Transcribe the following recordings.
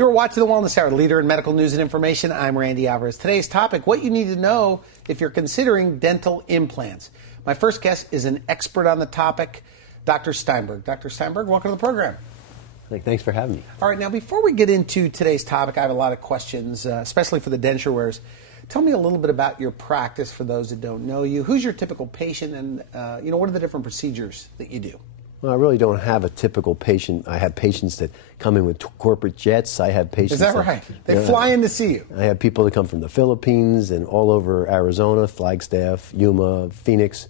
You're watching The Wellness Hour, leader in medical news and information. I'm Randy Alvarez. Today's topic, what you need to know if you're considering dental implants. My first guest is an expert on the topic, Dr. Steinberg. Dr. Steinberg, welcome to the program. Thanks for having me. All right, now before we get into today's topic, I have a lot of questions, especially for the denture wearers. Tell me a little bit about your practice for those that don't know you. Who's your typical patient and, what are the different procedures that you do? Well, I really don't have a typical patient. I have patients that come in with corporate jets. I have patients. Is that right? They fly in to see you. I have people that come from the Philippines and all over Arizona, Flagstaff, Yuma, Phoenix,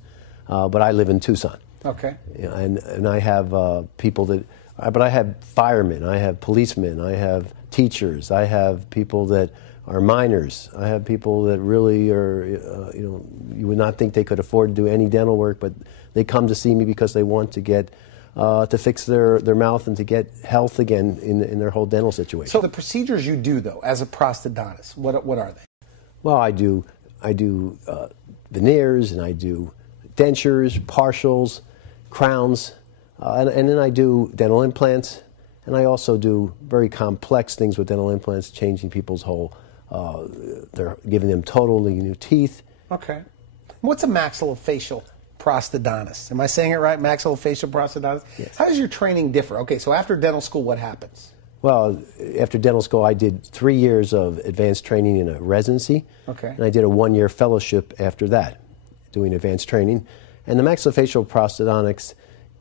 but I live in Tucson. Okay. And I have people that, but I have firemen, I have policemen, I have teachers, I have people that are minors, I have people that really are, you would not think they could afford to do any dental work, but they come to see me because they want to get to fix their mouth and to get health again in their whole dental situation. So the procedures you do, though, as a prosthodontist, what are they? Well, I do veneers, and I do dentures, partials, crowns, and then I do dental implants, and I also do very complex things with dental implants, changing people's whole, they're giving them totally new teeth. Okay. What's a maxillofacial prosthodontist? Am I saying it right? Maxillofacial prosthodontist? Yes. How does your training differ? Okay, so after dental school, what happens? Well, after dental school, I did 3 years of advanced training in a residency. Okay. And I did a 1-year fellowship after that, doing advanced training. And the maxillofacial prosthodontics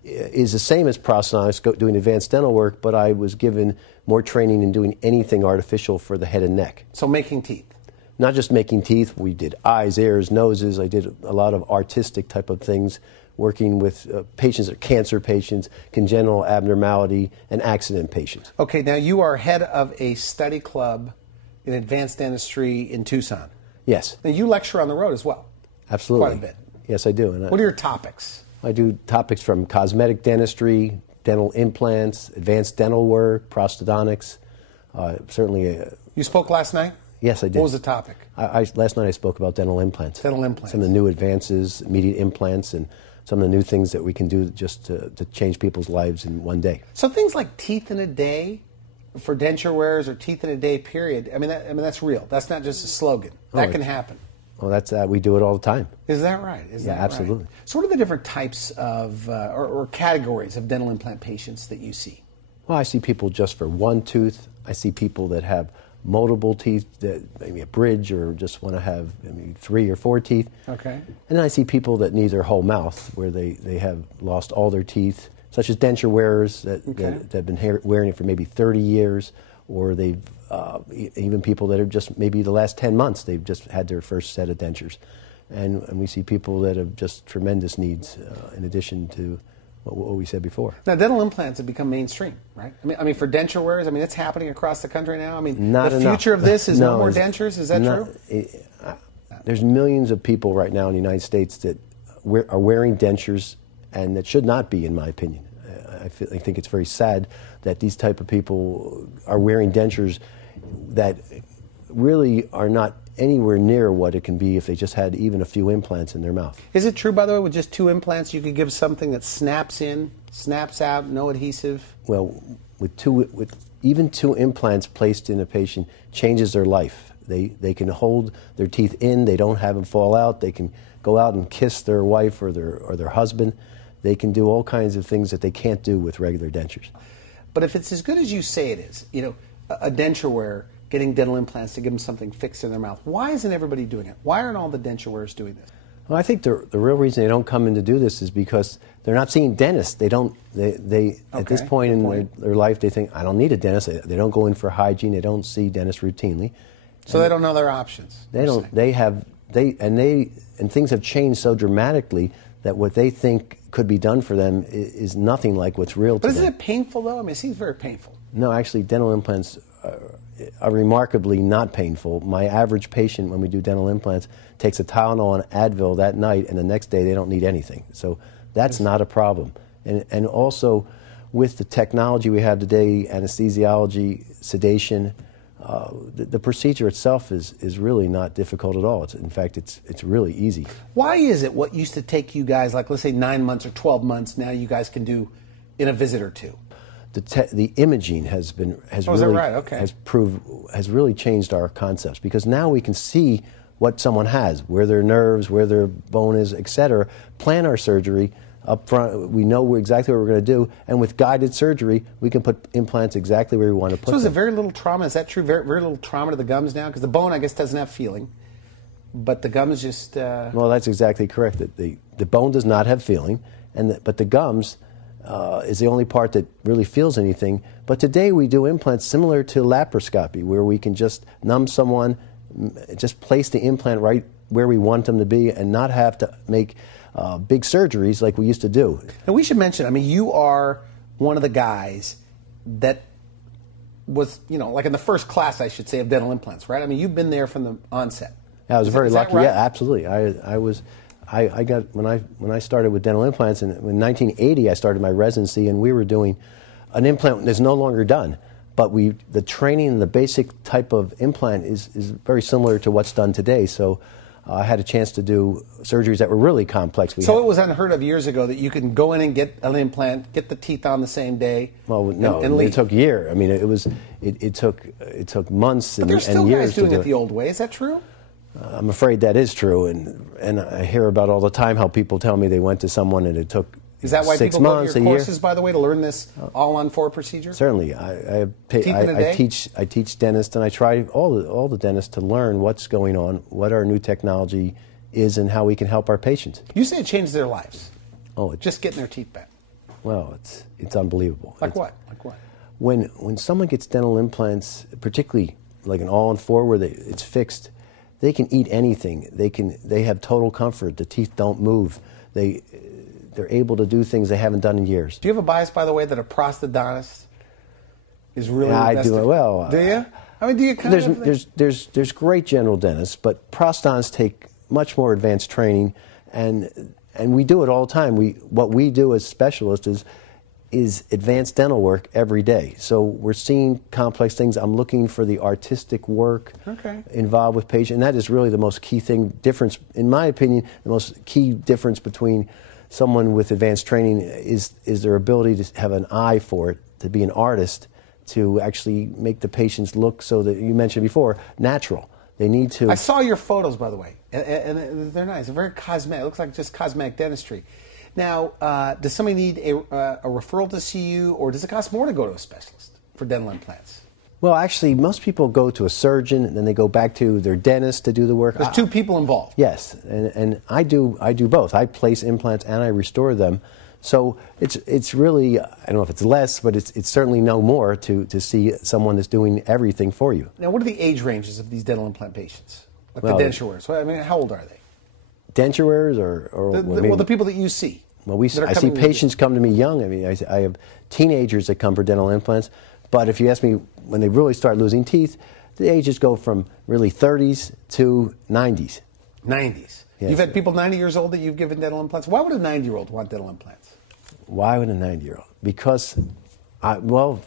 is the same as prosthodontics, doing advanced dental work, but I was given more training in doing anything artificial for the head and neck. So making teeth? Not just making teeth. We did eyes, ears, noses. I did a lot of artistic type of things, working with patients, cancer patients, congenital abnormality, and accident patients. Okay, now you are head of a study club in advanced dentistry in Tucson. Yes. Now you lecture on the road as well. Absolutely. Quite a bit. Yes, I do. And what are your topics? I do topics from cosmetic dentistry, dental implants, advanced dental work, prosthodontics. Certainly. You spoke last night? Yes, I did. What was the topic? Last night I spoke about dental implants. Dental implants. Some of the new advances, immediate implants, and some of the new things that we can do just to change people's lives in one day. So things like teeth in a day for denture wearers, or teeth in a day period, that's real. That's not just a slogan. That can happen. Well, that's we do it all the time. Is that right? Yeah, absolutely. Right? So what are the different types of or categories of dental implant patients that you see? Well, I see people just for one tooth. I see people that have multiple teeth, that maybe a bridge, or just want to have 3 or 4 teeth. Okay. And then I see people that need their whole mouth, where they have lost all their teeth, such as denture wearers that have been wearing it for maybe 30 years, or they've even people that are just maybe the last 10 months, they've just had their first set of dentures. And we see people that have just tremendous needs in addition to what we said before. Now, dental implants have become mainstream, right? I mean, for denture wearers, it's happening across the country now. Not the enough. future of this is no more dentures. Is that true? There's millions of people right now in the United States that are wearing dentures, and that should not be, in my opinion. I think it's very sad that these type of people are wearing dentures that really are not anywhere near what it can be if they just had even a few implants in their mouth. Is it true, by the way, with just 2 implants you could give something that snaps in, snaps out, no adhesive? Well, with even 2 implants placed in a patient changes their life. They can hold their teeth in, they don't have them fall out, they can go out and kiss their wife or their husband. They can do all kinds of things that they can't do with regular dentures. But if it's as good as you say it is, a denture wearer getting dental implants to give them something fixed in their mouth, why isn't everybody doing it? Why aren't all the denture wearers doing this? Well, I think the real reason they don't come in to do this is because they're not seeing dentists. They at this point in their life, they think, I don't need a dentist. They don't go in for hygiene. They don't see dentists routinely. So they don't know their options. They don't. And things have changed so dramatically that what they think could be done for them is nothing like what's real to them. But isn't it painful, though? It seems very painful. No, actually, dental implants are remarkably not painful. My average patient, when we do dental implants, takes a Tylenol and Advil that night, and the next day they don't need anything. So that's not a problem. And also, with the technology we have today, anesthesiology, sedation, the procedure itself is really not difficult at all. In fact, it's really easy. Why is it what used to take you guys, like let's say 9 months or 12 months, now you guys can do in a visit or two? the imaging has is that really right? Okay. has really changed our concepts, because now we can see what someone has, where their nerves, where their bone is, etc. Plan our surgery up front. We know exactly what we're going to do, and with guided surgery, we can put implants exactly where we want to put them. So is it very little trauma? Is that true? Very, very little trauma to the gums now? Because the bone, I guess, doesn't have feeling, but the gums just... Well, that's exactly correct. The bone does not have feeling, but the gums is the only part that really feels anything. But today we do implants similar to laparoscopy, where we can just numb someone, just place the implant right where we want them to be, and not have to make big surgeries like we used to do. And we should mention, I mean, you are one of the guys that was, like in the first class, I should say, of dental implants, right? I mean, you've been there from the onset. Yeah, I was very lucky. Right? Yeah, absolutely. I got when I started with dental implants in 1980. I started my residency, and we were doing an implant that's no longer done. But the training and the basic type of implant is very similar to what's done today. So I had a chance to do surgeries that were really complex. It was unheard of years ago that you could go in and get an implant, get the teeth on the same day. Well, no, and leave. It took years. I mean, it took months but and years to do it. There's still guys doing it the old way. Is that true? I'm afraid that is true, and I hear about all the time how people tell me they went to someone and it took 6 months, Is that why people go to your courses, year. by the way, to learn this all-on-4 procedure? Certainly. I teach dentists, and I try all the dentists to learn what's going on, what our new technology is, and how we can help our patients. You say it changed their lives. Oh, just getting their teeth back. Well, it's unbelievable. Like what? When someone gets dental implants, particularly like an all-on-4 where it's fixed, they can eat anything. They have total comfort. The teeth don't move. They're able to do things they haven't done in years. Do you have a bias, by the way, that a prosthodontist is really I invested? do. Well, do you? I mean, do you kind of? There's great general dentists, but prosthodontists take much more advanced training, and we do it all the time. What we do as specialists is advanced dental work every day. So we're seeing complex things. I'm looking for the artistic work involved with patients, and that is really the most key difference, in my opinion, the most key difference between someone with advanced training is their ability to have an eye for it, to be an artist, to actually make the patients look, so that you mentioned before, natural. They need to... I saw your photos, by the way, and they're nice. They're very cosmetic. It looks like just cosmetic dentistry. Now, does somebody need a referral to see you, or does it cost more to go to a specialist for dental implants? Well, actually, most people go to a surgeon, and then they go back to their dentist to do the work. There's two people involved. Yes, and I do both. I place implants and I restore them. So it's really, I don't know if it's less, but it's certainly no more to see someone that's doing everything for you. Now, what are the age ranges of these dental implant patients? Like the denture wearers? I mean, how old are they? Denture wearers or the people that you see. Well, I see patients come to me young. I mean, I have teenagers that come for dental implants. But if you ask me when they really start losing teeth, the ages go from really 30s to 90s. 90s. Yes. You've had people 90 years old that you've given dental implants. Why would a 90-year-old want dental implants? Why would a 90-year-old? Because,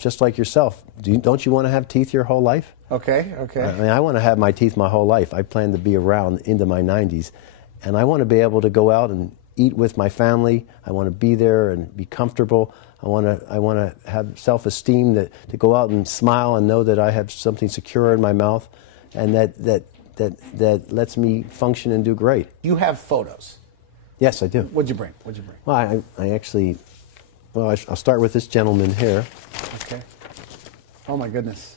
just like yourself, don't you want to have teeth your whole life? Okay. I mean, I want to have my teeth my whole life. I plan to be around into my 90s. And I want to be able to go out and eat with my family. I want to be there and be comfortable. I want to have self-esteem to go out and smile and know that I have something secure in my mouth, and that lets me function and do great. You have photos. Yes, I do. What'd you bring? Well, I'll start with this gentleman here. Okay. Oh my goodness.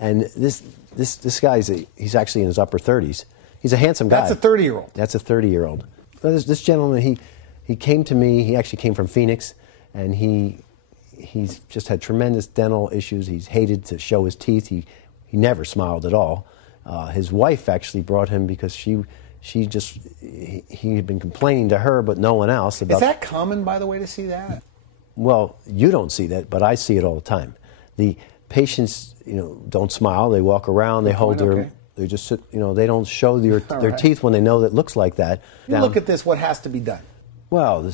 And this guy's he's actually in his upper 30s. He's a handsome guy. That's a 30-year-old. That's a 30-year-old. Well, this gentleman, he came to me. He actually came from Phoenix, and he's just had tremendous dental issues. He's hated to show his teeth. He never smiled at all. His wife actually brought him because he had been complaining to her, but no one else about. Is that common, by the way, to see that? Well, you don't see that, but I see it all the time. The patients, don't smile. They walk around. They hold their. They just sit. They don't show their teeth when they know that it looks like that. You look at this. What has to be done? Well,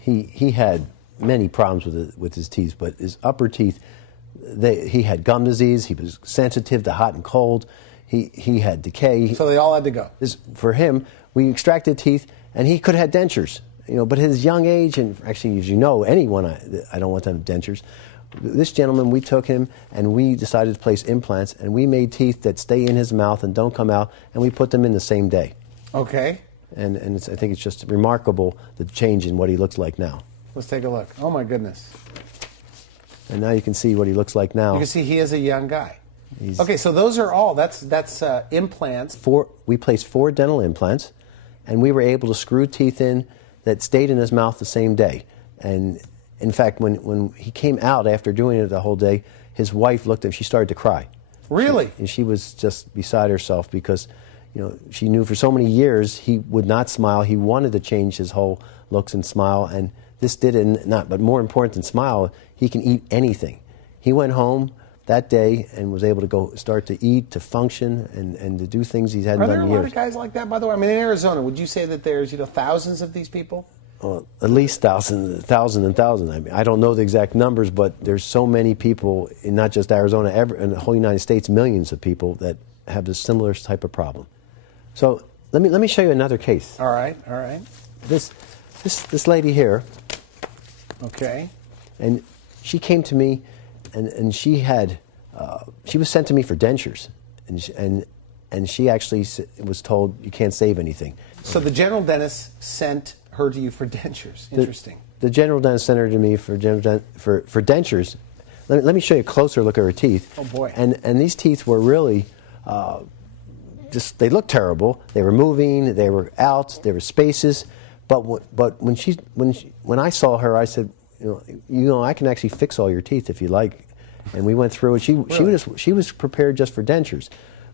he had many problems with his teeth, but his upper teeth, he had gum disease. He was sensitive to hot and cold. He had decay. So they all had to go. For him, we extracted teeth, and he could have had dentures. but at his young age, and actually, as you know, anyone, I don't want to have dentures. This gentleman, we took him and we decided to place implants, and we made teeth that stay in his mouth and don't come out, and we put them in the same day. Okay. And I think it's just remarkable, the change in what he looks like now. Let's take a look. Oh, my goodness. And now you can see what he looks like now. You can see he is a young guy. Okay, so those are all, that's implants. We placed 4 dental implants, and we were able to screw teeth in that stayed in his mouth the same day. And in fact, when he came out after doing it the whole day, his wife looked at him, she started to cry. Really? And she was just beside herself because, she knew for so many years he would not smile. He wanted to change his whole looks and smile, and this did it. But more important than smile, he can eat anything. He went home that day and was able to start to eat, to function, and to do things he hadn't done in years. Are there a lot of guys like that, by the way? I mean, in Arizona, would you say that there's thousands of these people? Well, at least thousands. I mean, I don't know the exact numbers, but there's so many people in not just Arizona, in the whole United States, millions of people that have this similar type of problem. So let me show you another case. All right. This lady here. Okay. And she came to me, and she was sent to me for dentures, and she actually was told you can't save anything. So the general dentist sent her to you for dentures. Interesting. The general dentist sent her to me for dentures. Let me show you a closer look at her teeth. Oh boy! And these teeth were really they looked terrible. They were moving. They were out. There were spaces. But when I saw her, I said, I can actually fix all your teeth if you like. And we went through it. She was prepared just for dentures,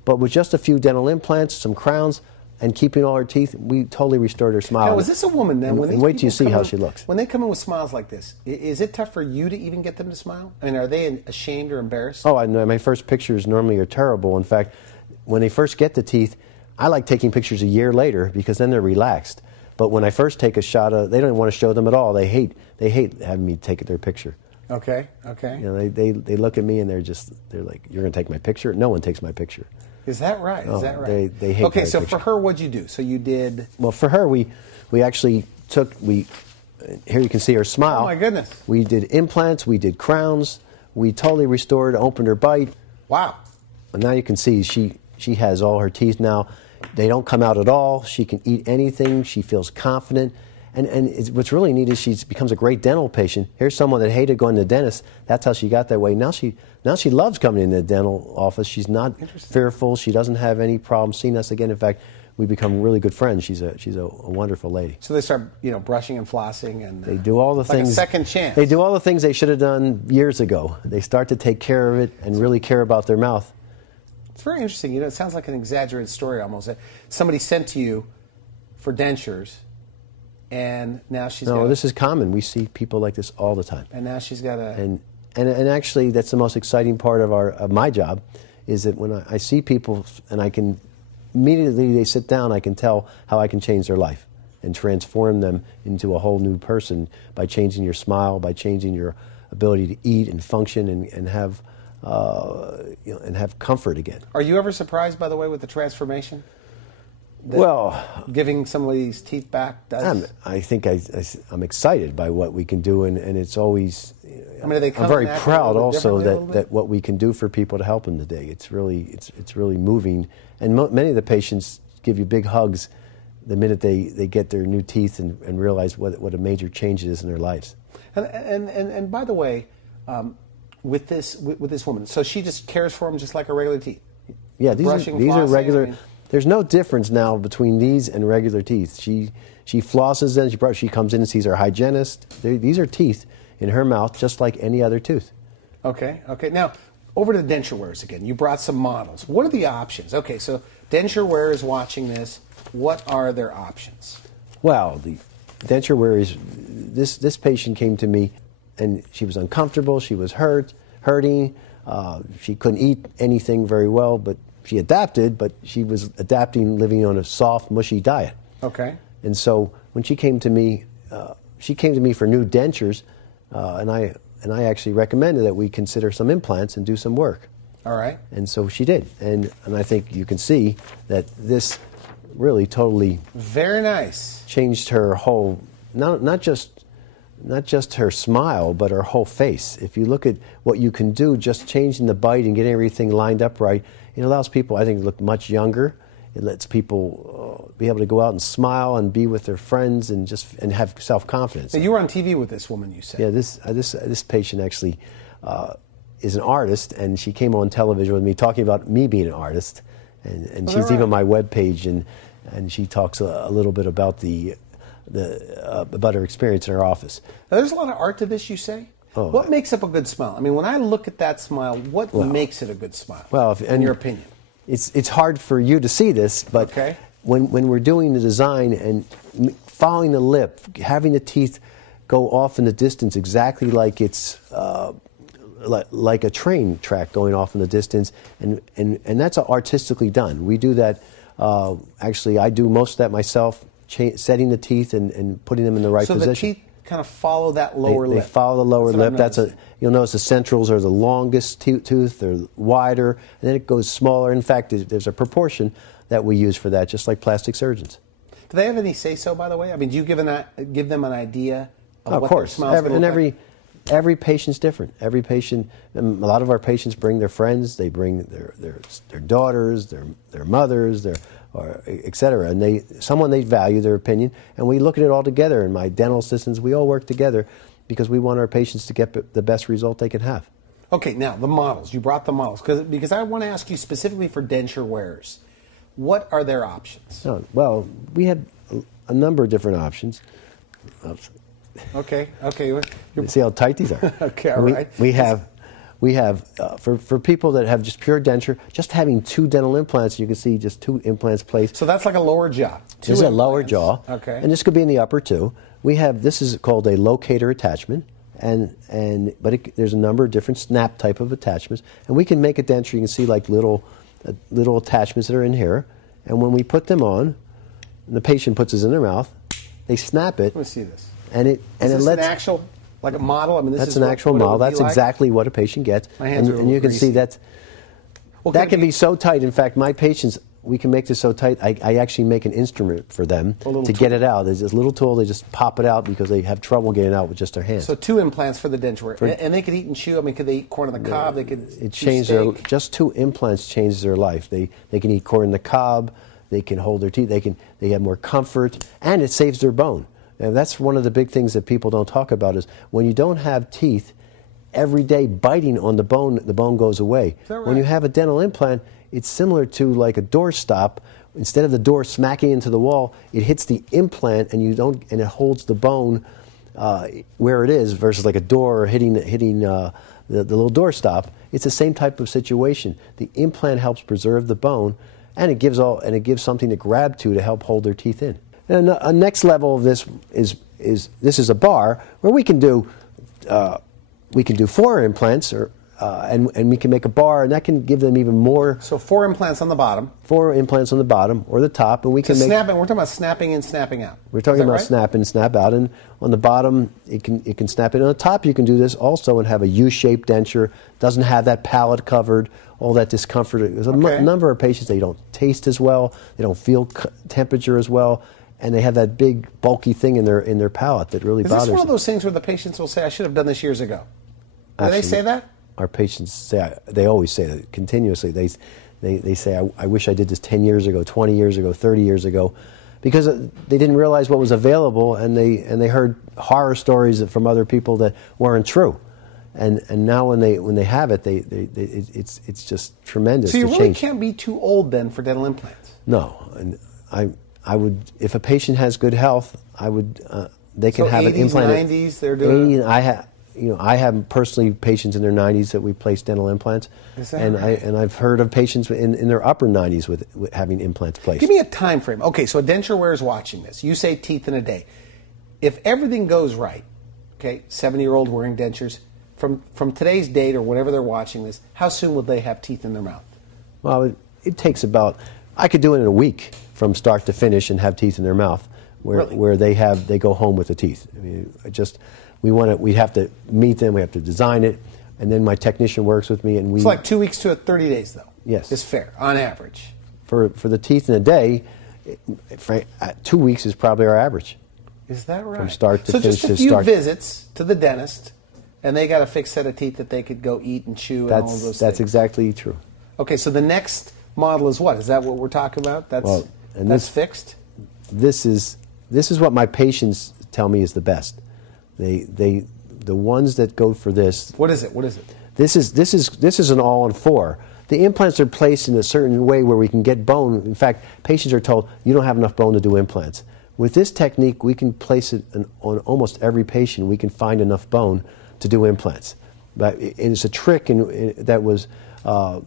but with just a few dental implants, some crowns, and keeping all her teeth, we totally restored her smile. Now, is this a woman then? And wait till you see how she looks. When they come in with smiles like this, is it tough for you to even get them to smile? I mean, are they ashamed or embarrassed? Oh, I know. My first pictures normally are terrible. In fact, when they first get the teeth, I like taking pictures a year later because then they're relaxed. But when I first take a shot, they don't want to show them at all. They hate having me take their picture. Okay. They look at me and they're like, "You're going to take my picture?" No one takes my picture. Is that right? Is that right? They hate. Okay, so for her, what'd you do? So you did. Well, for her, we actually took here you can see her smile. Oh my goodness! We did implants. We did crowns. We totally restored, opened her bite. Wow! And now you can see she has all her teeth now. They don't come out at all. She can eat anything. She feels confident. And what's really neat is she becomes a great dental patient. Here's someone that hated going to the dentist. That's how she got that way. Now she loves coming in the dental office. She's not fearful. She doesn't have any problem seeing us again. In fact, we become really good friends. She's a wonderful lady. So they start brushing and flossing, and they do all the things. Like a second chance. They do all the things they should have done years ago. They start to take care of it and really care about their mouth. It's very interesting. It sounds like an exaggerated story almost. Somebody sent to you for dentures, and now she's No, this is common. We see people like this all the time. And now she's got a... And actually, that's the most exciting part of my job, is that when I see people and I can... Immediately they sit down, I can tell how I can change their life and transform them into a whole new person by changing your smile, by changing your ability to eat and function and have... and have comfort again. Are you ever surprised, by the way, with the transformation? Well, giving some of these teeth back does? I think I'm excited by what we can do, and it's always. I mean, I'm very proud also that what we can do for people to help them today. It's really moving, and many of the patients give you big hugs the minute they get their new teeth and realize what a major change it is in their lives. And by the way. With this woman, so she just cares for them just like a regular teeth. Yeah, these are regular. There's no difference now between these and regular teeth. She flosses them. She comes in and sees her hygienist. These are teeth in her mouth, just like any other tooth. Okay. Now over to the denture wearers again. You brought some models. What are the options? Okay, so denture wearers watching this, what are their options? Well, the denture wearers. This patient came to me. And she was uncomfortable, she was hurting, she couldn't eat anything very well, but she adapted, but she was adapting living on a soft, mushy diet. Okay. And so when she came to me for new dentures, and I actually recommended that we consider some implants and do some work. All right. And so she did. And I think you can see that this really totally very nice changed her whole not just her smile, but her whole face. If you look at what you can do, just changing the bite and getting everything lined up right, it allows people, I think, to look much younger. It lets people be able to go out and smile and be with their friends and have self-confidence. Now, you were on TV with this woman, you said. Yeah, this patient actually is an artist, and she came on television with me talking about me being an artist, and she's even on my webpage, and she talks a little bit about about her experience in her office. Now, there's a lot of art to this, you say? Oh, what makes up a good smile? I mean, when I look at that smile, what makes it a good smile, in your opinion? It's hard for you to see this, but when we're doing the design and following the lip, having the teeth go off in the distance exactly like it's like a train track going off in the distance, and that's artistically done. We do that. Actually, I do most of that myself, setting the teeth and putting them in the right position. So the teeth kind of follow that lower lip. They follow the lower lip. You'll notice the centrals are the longest tooth. They're wider, and then it goes smaller. In fact, there's a proportion that we use for that, just like plastic surgeons. Do they have any say-so, by the way? I mean, do you give them an idea of what course. their smile's going to look like? Every patient's different. Every patient, a lot of our patients bring their friends. They bring their daughters, their mothers, et cetera. And someone they value their opinion, and we look at it all together. And my dental assistants, we all work together because we want our patients to get the best result they can have. Okay, now the models. You brought the models because I want to ask you specifically for denture wearers. What are their options? Well, we have a number of different options. Okay. You see how tight these are? Okay, all right. We have for people that have just pure denture, just having 2 dental implants, you can see just 2 implants placed. So that's like a lower jaw. This is a lower jaw. Okay. And this could be in the upper too. This is called a locator attachment, but there's a number of different snap type of attachments, and we can make a denture. You can see like little attachments that are in here, and when we put them on, and the patient puts this in their mouth, they snap it. Let me see this. Is this an actual, like a model? I mean, that's an actual model. That's exactly what a patient gets. My hands are a little you can greasy. see that can be so tight. In fact, my patients, we can make this so tight, I actually make an instrument for them to get it out. There's this little tool, they just pop it out because they have trouble getting it out with just their hands. So 2 implants for the denture. And they could eat and chew. I mean, could they eat corn on the cob? They could just 2 implants changes their life. They can eat corn on the cob, they can hold their teeth, they have more comfort, and it saves their bone. And that's one of the big things that people don't talk about is when you don't have teeth, every day biting on the bone goes away. Is that right? When you have a dental implant, it's similar to like a door stop. Instead of the door smacking into the wall, it hits the implant and it holds the bone where it is versus like a door hitting the little door stop. It's the same type of situation. The implant helps preserve the bone, and it gives something to grab to help hold their teeth in. And a next level of this is a bar where we can do 4 implants, and we can make a bar, and that can give them even more. So 4 implants on the bottom. 4 implants on the bottom or the top, and we can make. We're talking about snapping in, snapping out. We're talking about snap in, snap out, and on the bottom it can snap in. On the top you can do this also and have a U-shaped denture. Doesn't have that palate covered, all that discomfort. There's a number of patients, they don't taste as well, they don't feel temperature as well, and they have that big bulky thing in their palate that really bothers them. Is this one of those things where the patients will say, "I should have done this years ago"? Do they say that? Our patients say, they always say that continuously. They say, I wish I did this 10 years ago, 20 years ago, 30 years ago, because they didn't realize what was available, and they heard horror stories from other people that weren't true. And now when they have it, it's just tremendous. So you really can't be too old then for dental implants. No, and I would, if a patient has good health, they can have 80s, an implant. 90s, they're doing. I have personally patients in their 90s that we place dental implants, and I've heard of patients in their upper 90s with having implants placed. Give me a time frame. Okay, so a denture wearer is watching this. You say teeth in a day. If everything goes right, okay, 70-year-old wearing dentures, from today's date or whenever they're watching this, how soon will they have teeth in their mouth? Well, it takes about, I could do it in a week from start to finish and have teeth in their mouth, where they go home with the teeth. I mean, we have to meet them, we have to design it, and then my technician works with me, and it's like 2 weeks to 30 days, though. Yes, it's fair on average. For the teeth in a day, 2 weeks is probably our average. Is that right? From start to so finish. So just a few visits to the dentist, and they got a fixed set of teeth that they could go eat and chew and all of those things. That's exactly true. Okay, so the next model is what? Is that what we're talking about? That's fixed? This is what my patients tell me is the best. The ones that go for this. What is it? What is it? This is an all-on-4. The implants are placed in a certain way where we can get bone. In fact, patients are told you don't have enough bone to do implants. With this technique, we can place it on almost every patient. We can find enough bone to do implants. But it's a trick that was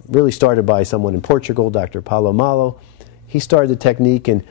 really started by someone in Portugal, Dr. Paulo Malo. He started the technique and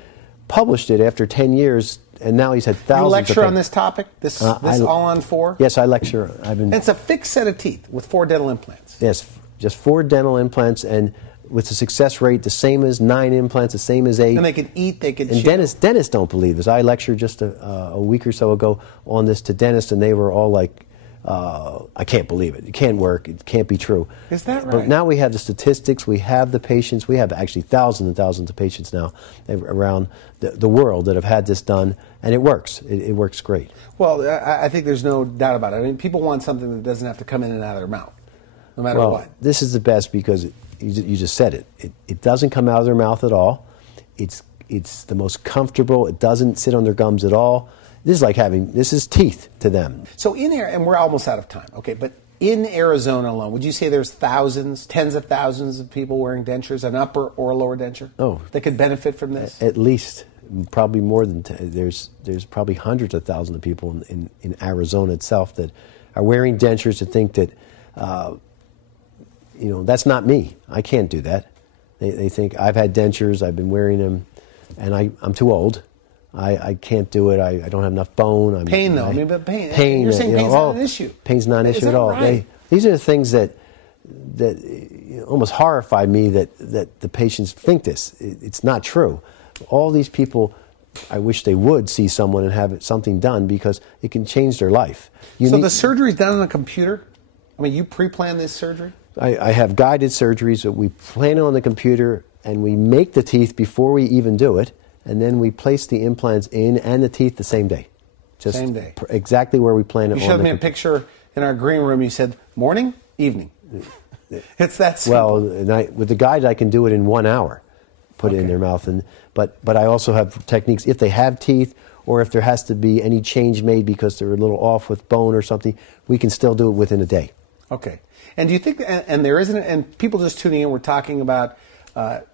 published it after 10 years, and now he's had thousands. You lecture on this topic, this all-on-4? Yes, I lecture. And it's a fixed set of teeth with 4 dental implants. Yes, just 4 dental implants, and with a success rate the same as 9 implants, the same as 8. And they could eat, they could chew. And dentists don't believe this. I lectured just a week or so ago on this to dentists, and they were all like, I can't believe it. It can't work. It can't be true. Is that right? But now we have the statistics. We have the patients. We have actually thousands and thousands of patients now around the world that have had this done, and it works. It works great. Well, I think there's no doubt about it. I mean, people want something that doesn't have to come in and out of their mouth, no matter what. This is the best because you just said it. It doesn't come out of their mouth at all. It's the most comfortable. It doesn't sit on their gums at all. This is teeth to them. So and we're almost out of time, okay, but in Arizona alone, would you say there's thousands, tens of thousands of people wearing dentures, an upper or a lower denture, that could benefit from this? At least, probably more than, there's probably hundreds of thousands of people in Arizona itself that are wearing dentures to think that, that's not me. I can't do that. They think I've had dentures, I've been wearing them, and I'm too old. I can't do it. I don't have enough bone. Pain, though. But pain. You're saying pain's not an issue. Pain's not an issue at all. Right? These are the things that almost horrify me that the patients think this. It's not true. All these people, I wish they would see someone and have something done because it can change their life. The surgery is done on a computer? I mean, you pre-plan this surgery? I have guided surgeries that we plan on the computer, and we make the teeth before we even do it. And then we place the implants in and the teeth the same day. Same day. Exactly where we plan it. You showed me a picture in our green room. You said morning, evening. It's that simple. Well, with the guide, I can do it in 1 hour. Put it in their mouth. But I also have techniques. If they have teeth or if there has to be any change made because they're a little off with bone or something, we can still do it within a day. Okay. And do you think, and there isn't, and people just tuning in, we're talking about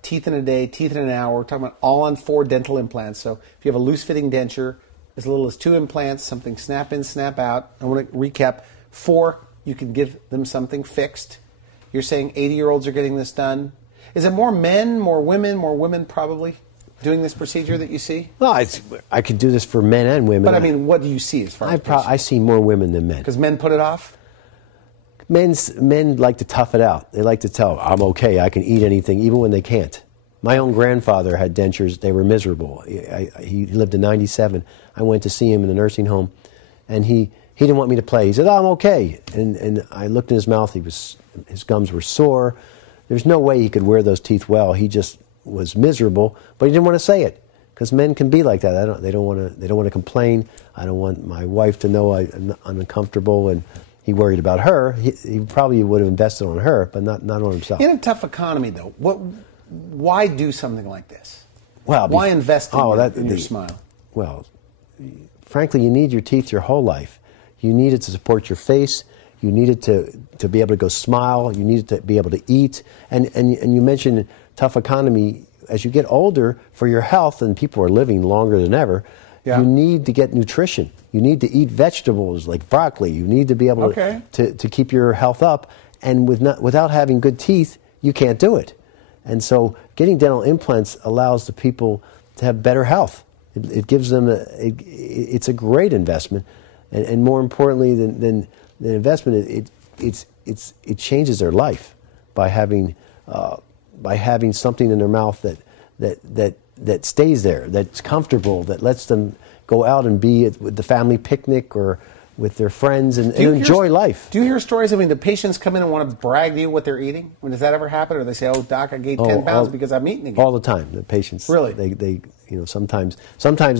teeth in a day, teeth in an hour. We're talking about all-on-4 dental implants. So if you have a loose-fitting denture, as little as 2 implants, something snap in, snap out. I want to recap. 4, you can give them something fixed. You're saying 80-year-olds are getting this done. Is it more men, more women probably doing this procedure that you see? Well, I could do this for men and women. But I mean, what do you see as far as I see more women than men. Because men put it off? Men like to tough it out. They like to tell, I'm okay, I can eat anything, even when they can't. My own grandfather had dentures. They were miserable. He lived to 97. I went to see him in a nursing home, and he didn't want me to play. He said, I'm okay. And I looked in his mouth. His gums were sore. There's no way he could wear those teeth well. He just was miserable, but he didn't want to say it because men can be like that. They don't want to complain. I don't want my wife to know I'm uncomfortable, and he worried about her. He probably would have invested on her, but not on himself. In a tough economy, though, why do something like this? Well, why invest in your smile? Well, frankly, you need your teeth your whole life. You need it to support your face. You need it to be able to go smile. You need it to be able to eat. And you mentioned tough economy. As you get older, for your health, and people are living longer than ever, you need to get nutrition. You need to eat vegetables like broccoli. You need to be able to keep your health up. And without having good teeth, you can't do it. And so getting dental implants allows the people to have better health. It gives them it's a great investment. And more importantly than the investment, it changes their life by having something in their mouth that stays there, that's comfortable, that lets them go out and be at the family picnic or with their friends and enjoy life. Do you hear stories? I mean, the patients come in and want to brag to you what they're eating? I mean, does that ever happen? Or they say, "Oh, doc, I gained 10 pounds because I'm eating again." All the time. The patients really, they Sometimes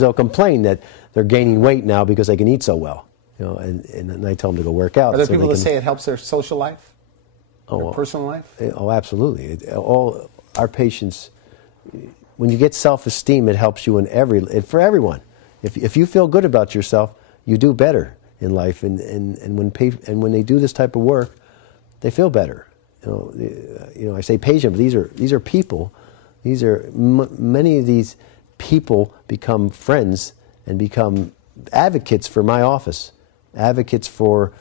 they'll complain that they're gaining weight now because they can eat so well. And I tell them to go work out. Are there people that say it helps their social life, their well, personal life? Oh, absolutely. All our patients, when you get self-esteem, it helps you for everyone. If you feel good about yourself, you do better in life. And when they do this type of work, they feel better. I say patient, but these are people. Many of these people become friends and become advocates for my office, advocates for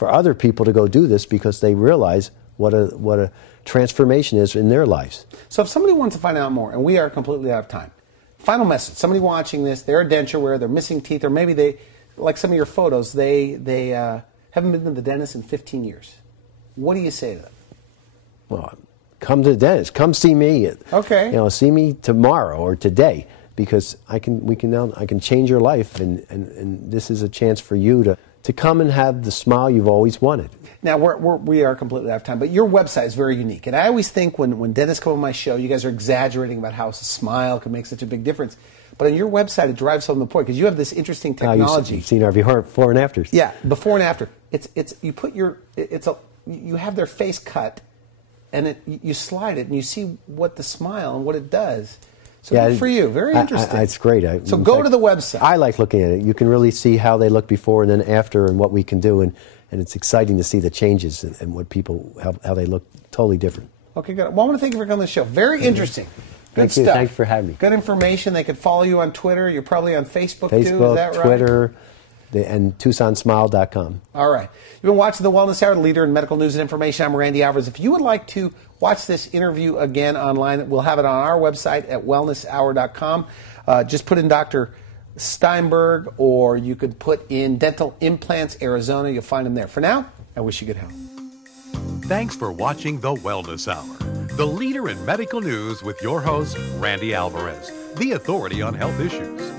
other people to go do this because they realize what a transformation is in their lives. So if somebody wants to find out more, and we are completely out of time, final message, somebody watching this, they're a denture wearer, they're missing teeth, or maybe they, like some of your photos, they haven't been to the dentist in 15 years. What do you say to them? Well, come to the dentist. Come see me. Okay. See me tomorrow or today, because I can change your life, and this is a chance for you to come and have the smile you've always wanted. Now, we are completely out of time, but your website is very unique. And I always think when dentists come on my show, you guys are exaggerating about how a smile can make such a big difference. But on your website, it drives home the point, because you have this interesting technology. You've seen our before and afters. Yeah, before and after. You have their face cut, and you slide it, and you see what the smile and what it does. So good for you. Very interesting. It's great. So go to the website. I like looking at it. You can really see how they look before and then after, and what we can do, and it's exciting to see the changes and what people, how they look totally different. Okay, good. Well, I want to thank you for coming on the show. Very interesting. Good Thank you. stuff. Thanks for having me. Good information. They could follow you on Twitter. You're probably on Facebook too. Is that right? Twitter, and TucsonSmile.com. All right. You've been watching The Wellness Hour, the leader in medical news and information. I'm Randy Alvarez. If you would like to watch this interview again online, we'll have it on our website at wellnesshour.com. Just put in Dr. Steinberg, or you could put in Dental Implants Arizona. You'll find them there. For now, I wish you good health. Thanks for watching The Wellness Hour, the leader in medical news, with your host, Randy Alvarez, the authority on health issues.